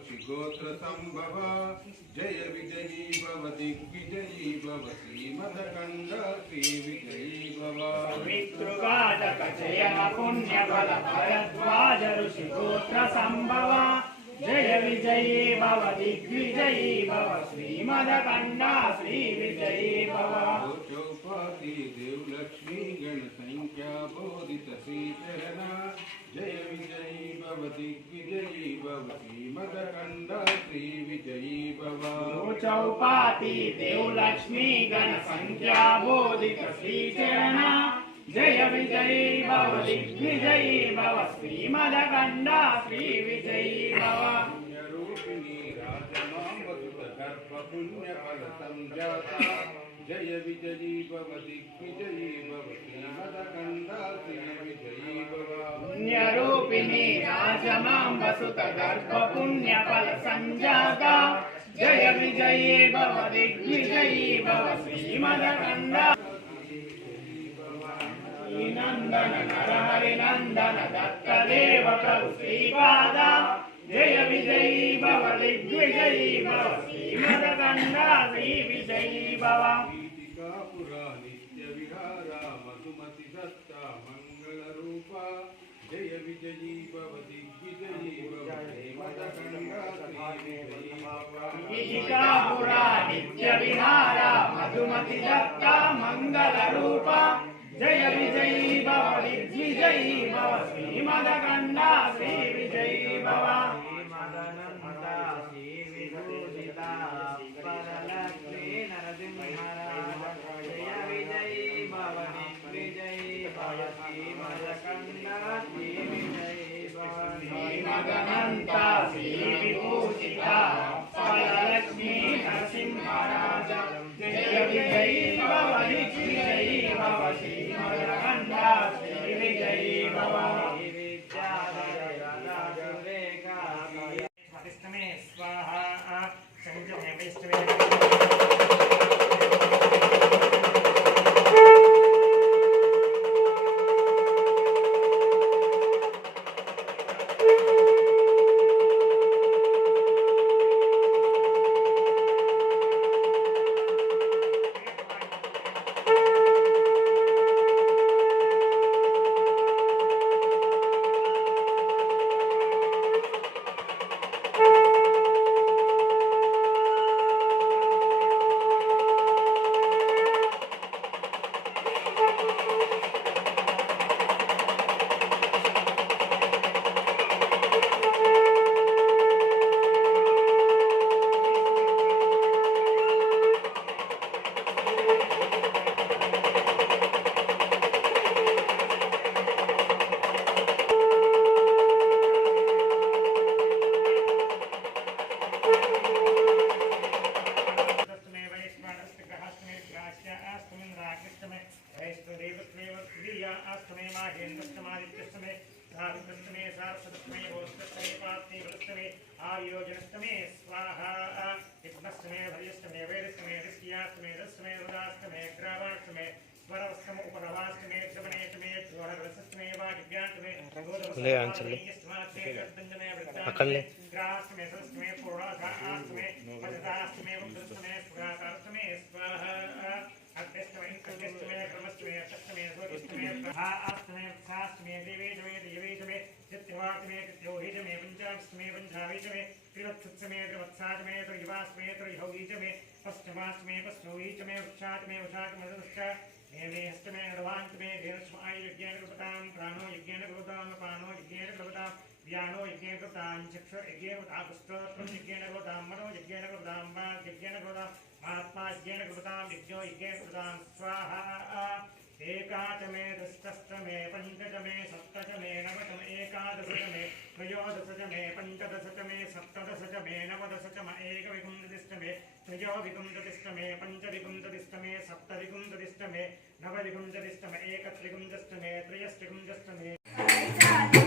ऋषिगोत्र संभव जय विजयी भव दिग्विजयी भव श्रीमदखंड श्री विजयी भव पितृघातक जय पुण्यफल भरद्वाज ऋषिगोत्र संभव जय विजयी भव दिग्विजयी भव श्रीमदखंड श्री विजयी भव चौपाती देवलक्ष्मी गण संख्या बोधित श्रीचरण जय विजयी भव दिग्विजयी भव श्रीमदखंड श्री विजयी भव चौपाती देवलक्ष्मी गण संख्या बोधित श्रीचरण जय विजयी भव दिग्विजयी भव श्रीमदखंड श्री विजयी भव रूपिणी पुण्यफल संजाता जय विजयी भव दिग्विजयी भव श्रीमदखंड श्री विजयी भव पुण्यरूपिणी राजमांब सुत गर्भ पुण्यफल संजाता जय विजयी भव दिग्विजयी भव श्रीमदखंड नंदन नरहरि नंदन दत्तदेव प्रभु श्रीपादा जय विजयी भव दिग्विजयी भव श्रीमदखंड श्री विजयी भव गीतिकापुरा नित्य विहारा मधुमति दत्ता मंगल रूपा जय विजयी भव दिग्विजयी भव श्रीमदखंड श्री विजयी भव गीतिकापुरा नित्य विहारा मधुमति दत्ता मंगल रूपा जय विजयी भव दिग्विजयी भव श्रीमदखंड श्री विजयी भव श्रीमदनंदा श्री विभूषिता परलक्ष्मी नरसिंहराज जय विजयी भव दिग्विजयी भव श्रीमदखंड श्री विजयी भव श्रीमदनंदा श्री विभूषिता परलक्ष्मी नरसिंहराज जय विजयी भव दिग्विजयी भव श्रीमदखंड श्री विजयी भव स्वाहा संजय विष्णु आयोजनस्तमे स्वाहा इत्मस्तमे भर्यस्तमे वेदस्तमे ऋष्यास्तमे दस्तमे रुदास्तमे ग्रावास्तमे स्वरवस्तम उपरवास्तमे श्रवणेतमे द्वाररसस्तमे वादिव्यान्तमे ले आंचले अकल्ले ग्रास्तमे सस्तमे पूर्णाधास्तमे पददास्तमे उद्धस्तमे स्फुराकारस्तमे स्वाहा अद्यस्तमे कल्यस्तमे क्रमस्तमे अष्टमे स्वरस्तमे आस्तमे सास्तमे देवेजमे देवेजमे चित्तवास्तमे चित्तोहिजमे पंचास्तमे पंचाविजमे त्रिवत्समे त्रिवत्साजमे त्रिवास्मे त्रिहौजमे पश्चमास्मे पश्चौहिजमे उच्चात्मे उच्चात्मे हस्तमे अर्वान्तमे धेनुष्माय यज्ञेन कृपतां प्राणो यज्ञेन कृपतां पानो यज्ञेन कृपतां व्यानो यज्ञेन कृपतां चक्षुर यज्ञेन कृपतां पुष्टोत्रं यज्ञेन कृपतां मनो यज्ञेन कृपतां वाक् यज्ञेन कृपतां महात्मा यज्ञेन कृपतां यज्ञो यज्ञेन कृपतां स्वाहा एकादशमे दशमे पंचदशमे सप्तदशमे नवदशमे एकादशमे त्रयोदशमे पंचदशमे सप्तदशमे नवदशमे एकविंशतिष्टमे त्रयोविंशतिष्टमे पंचविंशतिष्टमे सप्तविंशतिष्टमे नवविंशतिष्टमे एकत्रिंशतिष्टमे त्रयस्त्रिंशतिष्टमे